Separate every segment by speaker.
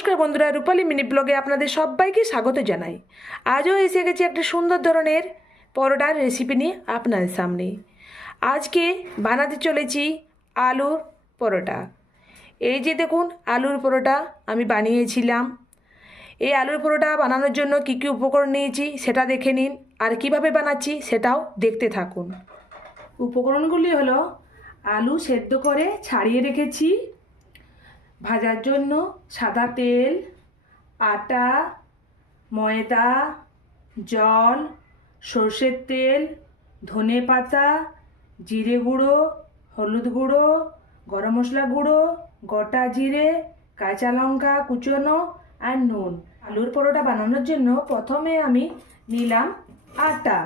Speaker 1: নমস্কার বন্ধুরা, রূপালী মিনি ব্লগে আপনাদের সবাইকে স্বাগত জানাই। আজও এসে গেছি একটা সুন্দর ধরনের পরোটার রেসিপি নিয়ে আপনাদের সামনে। আজকে বানাতে চলেছি আলুর পরোটা। এই যে দেখুন, আলুর পরোটা আমি বানিয়েছিলাম। এই আলুর পরোটা বানানোর জন্য কী কী উপকরণ নিয়েছি সেটা দেখে নিন, আর কীভাবে বানাচ্ছি সেটাও দেখতে থাকুন। উপকরণগুলি হলো, আলু সেদ্ধ করে ছাড়িয়ে রেখেছি। ভাজার জন্য সাদা তেল, আটা, ময়দা, জল, সর্ষের তেল, ধনে পাতা, জিরে গুঁড়ো, হলুদ গুঁড়ো, গরম মশলা গুঁড়ো, গোটা জিরে, কাঁচা লঙ্কা কুচনো আর নুন। আলুর পরোটা বানানোর জন্য প্রথমে আমি নিলাম আটা,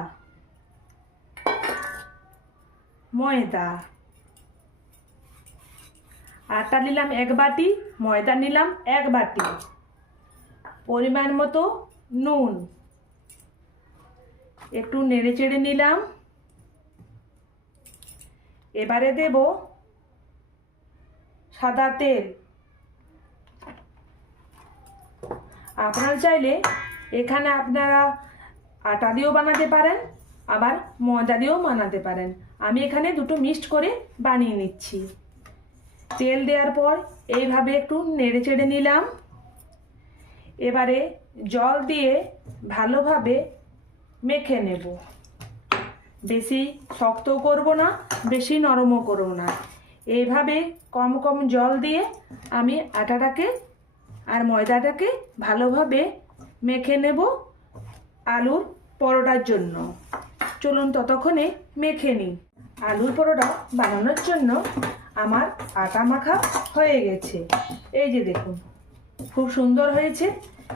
Speaker 1: ময়দা। আটা নিলাম এক বাটি, ময়দা নিলাম এক বাটি। পরিমাণ মতো নুন। একটু নেড়ে চেড়ে নিলাম। এবারে দেব সাদা তেল। আপনারা চাইলে এখানে আপনারা আটা দিয়েও বানাতে পারেন, আবার ময়দা দিয়েও বানাতে পারেন। আমি এখানে দুটো মিক্সড করে বানিয়ে নিচ্ছি। তেল দেওয়ার পর এইভাবে একটু নেড়ে চেড়ে নিলাম। এবারে জল দিয়ে ভালোভাবে মেখে নেব। বেশি শক্তও করব না, বেশি নরমও করব না। এইভাবে কম কম জল দিয়ে আমি আটাটাকে আর ময়দাটাকে ভালোভাবে মেখে নেব আলুর পরোটার জন্য। চলুন ততক্ষণে মেখে নিই। আলুর পরোটা বানানোর জন্য আমার আটা মাখা হয়ে গেছে। এই যে দেখুন, খুব সুন্দর হয়েছে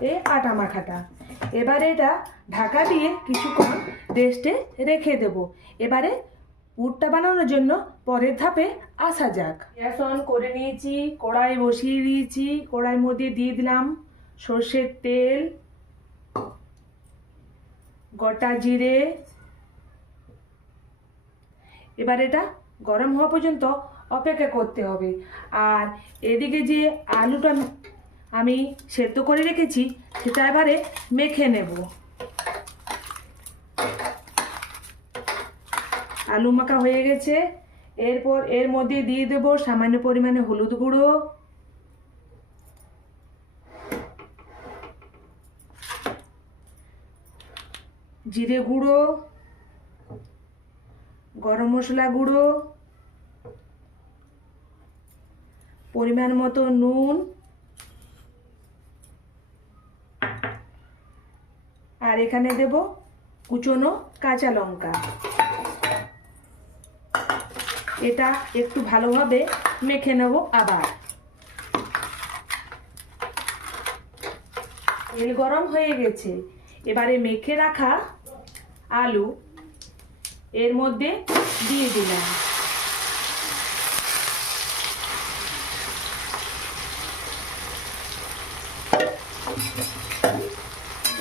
Speaker 1: এই আটা মাখাটা। এবারে এটা ঢাকা দিয়ে কিছুক্ষণ রেস্টে রেখে দেব। এবারে পুরটা বানানোর জন্য পরের ধাপে আসা যাক। গ্যাস অন করে নিয়েছি, কড়াই বসিয়ে দিয়েছি, কড়াইয়ের মধ্যে দিয়ে দিলাম সর্ষের তেল, গোটা জিরে। এবার এটা গরম হওয়া পর্যন্ত অপেক্ষা করতে হবে। আর এদিকে যে আলুটা আমি সেদ্ধ করে রেখেছি, সেটা এবারে মেখে নেব। আলু মাখা হয়ে গেছে। এরপর এর মধ্যে দিয়ে দেব সামান্য পরিমাণে হলুদ গুঁড়ো। জিরে গুঁড়ো। গরম মশলা গুঁড়ো। পরিমাণ মতো নুন আর এখানে দেব কুচনো কাঁচা লঙ্কা। এটা একটু ভালোভাবে মেখে নেব আবার। তেল গরম হয়ে গেছে। এবারে মেখে রাখা আলু এর মধ্যে দিয়ে দিলাম।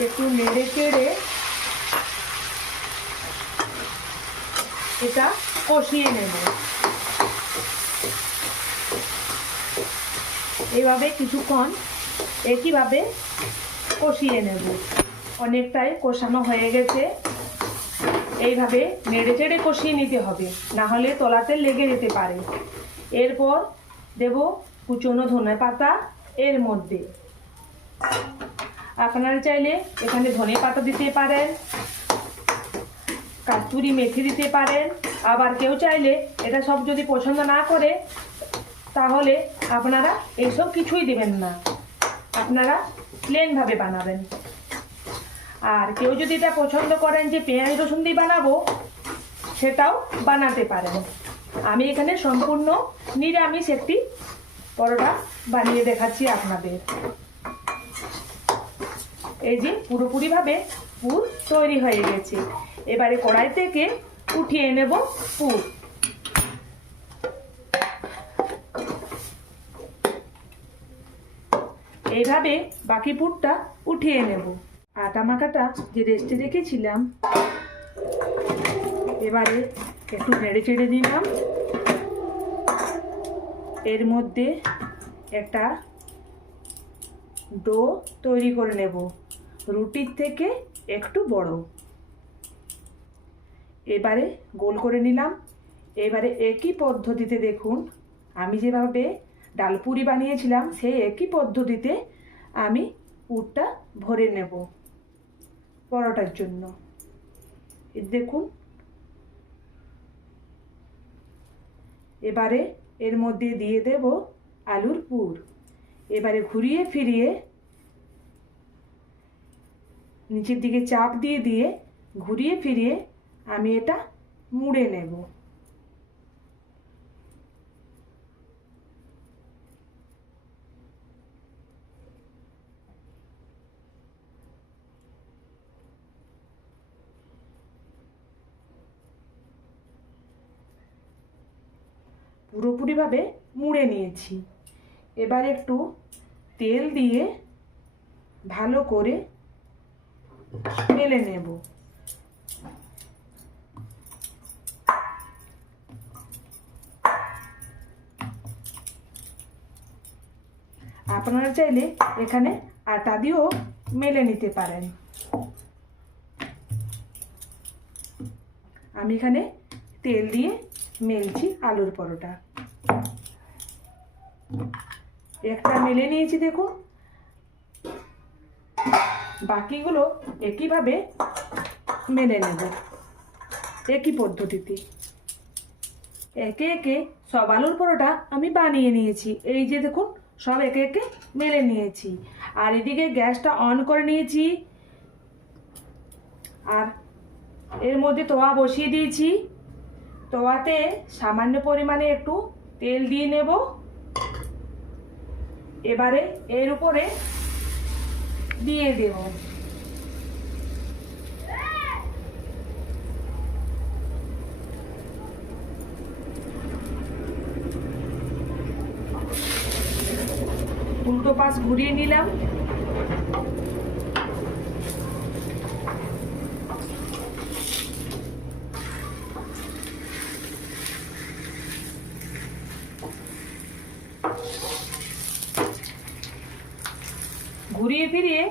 Speaker 1: একটু নেড়ে চেড়ে এটা কষিয়ে নেব। এভাবে কিছুক্ষণ একইভাবে কষিয়ে নেব। অনেকটাই কষানো হয়ে গেছে। এইভাবে নেড়ে চেড়ে কষিয়ে নিতে হবে, না হলে তলাতে লেগে যেতে পারে। এরপর দেব কুচনো ধনে পাতা এর মধ্যে। আপনারা চাইলে এখানে ধনে পাতা দিতে পারেন, কাস্তুরি মেথি দিতে পারেন, আবার কেউ চাইলে এটা সব যদি পছন্দ না করে, তাহলে আপনারা এইসব কিছুই দেবেন না। আপনারা প্লেনভাবে বানাবেন। আর কেউ যদি এটা পছন্দ করেন যে পেঁয়াজ রসুন দিয়ে বানাবো, সেটাও বানাতে পারেন। আমি এখানে সম্পূর্ণ নিরামিষ একটি পরোটা বানিয়ে দেখাচ্ছি আপনাদের। এই যে পুরোপুরিভাবে পুর তৈরি হয়ে গেছে। এবারে কড়াই থেকে উঠিয়ে নেব পুর। এইভাবে বাকি পুরটা উঠিয়ে নেব। আটা মাখাটা যে রেস্টে রেখেছিলাম, এবারে একটু নেড়ে চেড়ে দিলাম এর মধ্যে একটা ডো তৈরি করে নেব। রুটির থেকে একটু বড়। এবারে গোল করে নিলাম। এবারে একই পদ্ধতিতে দেখুন, আমি যেভাবে ডালপুরি বানিয়েছিলাম, সেই একই পদ্ধতিতে আমি পুরটা ভরে নেব পরোটার জন্য। দেখুন। এবারে এর মধ্যে দিয়ে দেব আলুর পুর। এবারে ঘুরিয়ে ফিরিয়ে নিচের দিকে চাপ দিয়ে দিয়ে ঘুরিয়ে ফিরিয়ে আমি এটা মুড়ে নেব। পুরোপুরিভাবে মুড়ে নিয়েছি। এবার একটু তেল দিয়ে ভালো করে মেলে নেব। আপনারা চাইলে এখানে আটা দিয়েও মেলে নিতে পারেন। আমি এখানে তেল দিয়ে মেলছি আলুর পরোটা। একটা মেলে নিয়েছি দেখুন বাকিগুলো একইভাবে মেলে নেব, একই পদ্ধতিতে। একে একে সব আলুর পরোটা আমি বানিয়ে নিয়েছি। এই যে দেখুন, সব একে একে মেলে নিয়েছি। আর এদিকে গ্যাসটা অন করে নিয়েছি। আর এর মধ্যে তোয়া বসিয়ে দিয়েছি। তোয়াতে সামান্য পরিমাণে একটু তেল দিয়ে নেব। এবারে এর উপরে দিয়ে দেব। উল্টো পাশ ঘুরিয়ে নিলাম। ঘুরিয়ে ফিরিয়ে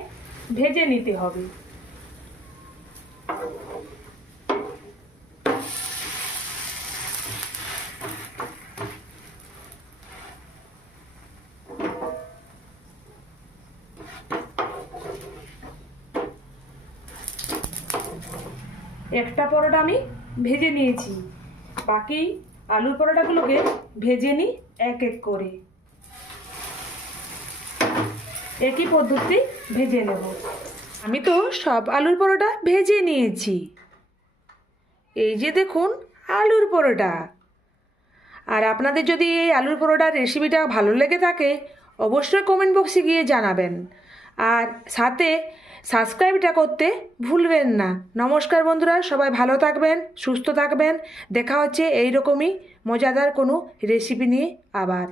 Speaker 1: ভেজে নিতে হবে। একটা পরোটা আমি ভেজে নিয়েছি। বাকি আলুর পরোটাগুলোকে ভেজে নিই এক এক করে। একই পদ্ধতি ভেজে নেব। আমি তো সব আলুর পরোটা ভেজে নিয়েছি। এই যে দেখুন, আলুর পরোটা। আর আপনাদের যদি এই আলুর পরোটার রেসিপিটা ভালো লেগে থাকে, অবশ্যই কমেন্ট বক্সে গিয়ে জানাবেন। আর সাথে সাবস্ক্রাইবটা করতে ভুলবেন না। নমস্কার বন্ধুরা, সবাই ভালো থাকবেন, সুস্থ থাকবেন। দেখা হচ্ছে এই রকমই মজাদার কোনো রেসিপি নিয়ে আবার।